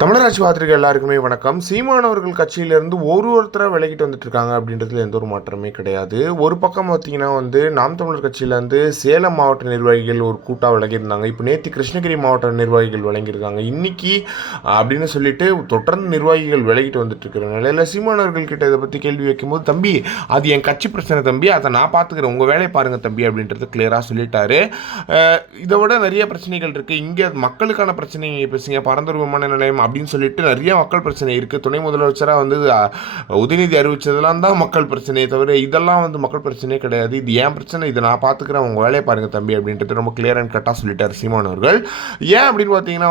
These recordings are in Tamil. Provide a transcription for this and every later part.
தமிழராட்சி பாத்திரிகை எல்லாருக்குமே வணக்கம். சீமானவர்கள் கட்சியிலேருந்து ஒருத்தராக விலகிட்டு வந்துட்டு இருக்காங்க அப்படின்றதுல எந்த ஒரு மாற்றமே கிடையாது. ஒரு பக்கம் பார்த்தீங்கன்னா நாம் தமிழர் கட்சியிலேருந்து சேலம் மாவட்ட நிர்வாகிகள் ஒரு கூட்டாக விலகியிருந்தாங்க. இப்போ நேற்று கிருஷ்ணகிரி மாவட்ட நிர்வாகிகள் விளங்கியிருக்காங்க. இன்னைக்கு அப்படின்னு சொல்லிட்டு தொடர்ந்து நிர்வாகிகள் விலகிட்டு வந்துட்டு இருக்கிற நிலையில் சீமானவர்கள் கிட்ட இதை பற்றி கேள்வி வைக்கும்போது, தம்பி அது என் கட்சி பிரச்சனை தம்பி, அதை நான் பார்த்துக்கிறேன், உங்கள் வேலையை பாருங்கள் தம்பி அப்படின்றது கிளியராக சொல்லிட்டாரு. இதை விட நிறைய பிரச்சனைகள் இருக்குது. இங்கே மக்களுக்கான பிரச்சனை பேசுங்க, பரந்தூர் விமான நிலையம் அப்படின்னு சொல்லிட்டு நிறைய மக்கள் பிரச்சனை இருக்குது. துணை முதலமைச்சராக உதயநிதி அறிவித்ததெல்லாம் தான் மக்கள் பிரச்சனையே தவிர இதெல்லாம் மக்கள் பிரச்சனையே கிடையாது. இது ஏன் பிரச்சனை, இதை நான் பார்த்துக்கிறேன், உங்கள் வேலையை பாருங்கள் தம்பி அப்படின்றது ரொம்ப கிளியர் அண்ட் கட்டாக சொல்லிட்டார் சீமான் அவர்கள். ஏன் அப்படின்னு பார்த்தீங்கன்னா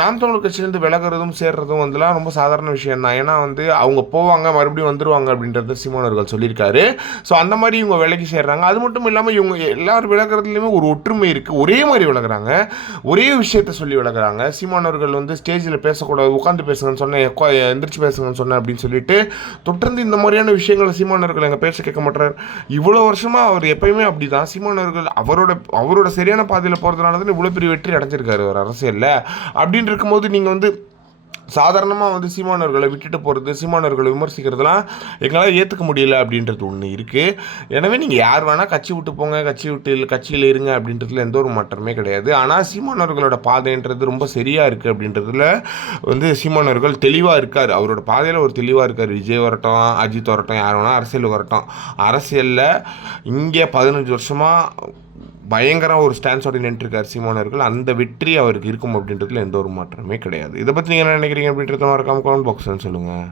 நாம் தமிழர் கட்சியிலேருந்து விலகிறதும் சேர்றதும் ரொம்ப சாதாரண விஷயம் தான். ஏன்னா அவங்க போவாங்க மறுபடியும் வந்துடுவாங்க அப்படின்றத சீமான் அவர்கள் சொல்லியிருக்காரு. ஸோ அந்த மாதிரி இவங்க விலகி சேர்றாங்க. அது மட்டும் இல்லாமல் இவங்க எல்லாரும் விலகிறதுலையுமே ஒரு ஒற்றுமை இருக்குது. ஒரே மாதிரி விலகிறாங்க, ஒரே விஷயத்தை சொல்லி விலகிறாங்க. சீமான் அவர்கள் ஸ்டேஜில் பேசக்கூடாது, உட்காந்து பேசுங்கன்னு சொன்னேன், எந்திரிச்சு பேசுங்கன்னு சொன்னேன் அப்படின்னு சொல்லிட்டு தொடர்ந்து இந்த மாதிரியான விஷயங்களை சீமானவர்கள் எங்கள் பேச கேட்க மாட்டார். இவ்வளோ வருஷமாக அவர் எப்பயுமே அப்படி தான். சீமானவர்கள் அவரோட சரியான பாதையில் போகிறதுனால தான் இவ்வளோ பெரிய வெற்றி அடைஞ்சிருக்காரு ஒரு அரசியலில். அப்படின்னு இருக்கும்போது நீங்கள் சாதாரணமாக சீமானவர்களை விட்டுட்டு போகிறது, சீமானவர்களை விமர்சிக்கிறதுலாம் எங்களால் ஏற்றுக்க முடியல அப்படின்றது ஒன்று இருக்குது. எனவே நீங்கள் யார் வேணால் கட்சி விட்டு போங்க, கட்சியில் இருங்க அப்படின்றதுல எந்த ஒரு மாற்றமே கிடையாது. ஆனால் சீமானவர்களோட பாதைன்றது ரொம்ப சரியாக இருக்குது அப்படின்றதுல சீமானவர்கள் தெளிவாக இருக்கார். அவரோட பாதையில் ஒரு தெளிவாக இருக்கார். விஜய் வரட்டும், அஜித் வரட்டும், யார் வேணால் அரசியல் வரட்டும், அரசியலில் இங்கே 15 வருஷமாக பயங்கரம் ஒரு ஸ்டான்ஸோட நின்றுருக்கார் சீமானவர்கள். அந்த வெற்றி அவருக்கு இருக்கும் அப்படின்றதுல எந்த ஒரு மாற்றமே கிடையாது. இதை பற்றி நீங்கள் என்ன நினைக்கிறீங்க அப்படின்றத மறக்காம கமெண்ட் பாக்ஸ்ன்னு சொல்லுங்கள்.